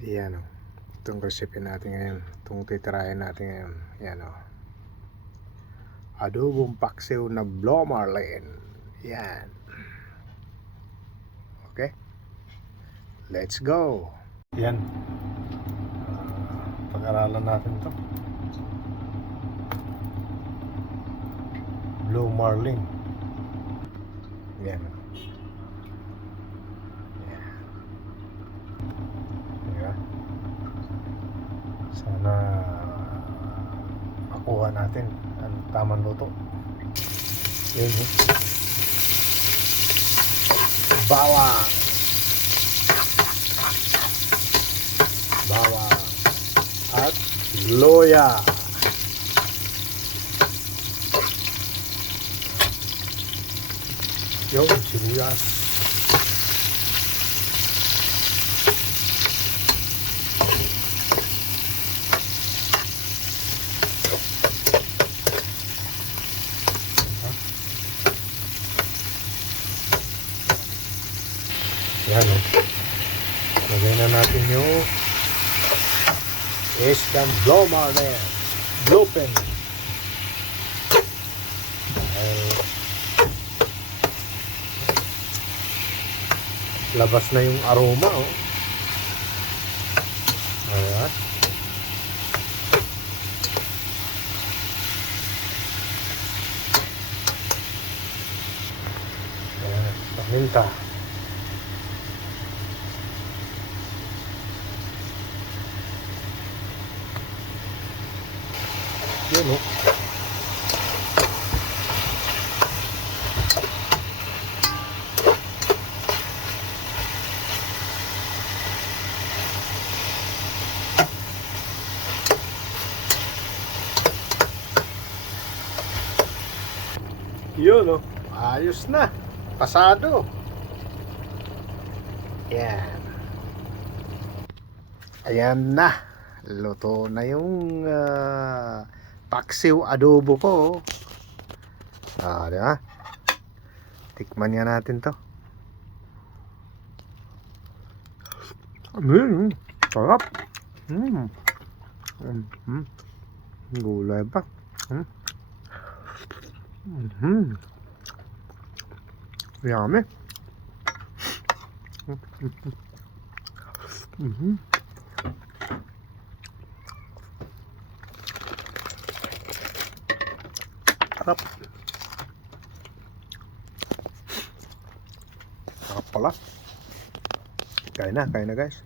Yan o. Itong recipe natin ngayon. Itong titirahin natin ngayon. Yan o. Adobong paksiw na Blo Marlin. Yan. Okay. Let's go. Yan. Pag-aralan natin to. Blo Marlin. Yan. Sana makuha natin ang tamang luto. Yun, bawang at loya. Yung sibuyas. Yan o. Lagay na natin yung isdang Blo Marlin. Bluefin. Labas na yung aroma o. Ayan. Ayan. Paminta. Yun o. Yun o. Ayos na. Pasado. Yan. Ayan na. Luto na yung paksiw adobo ko. Diba? Tikman nga natin to. Sarap. Gulay pa. Yummy. Sarap. Sarap pala. Kain na guys.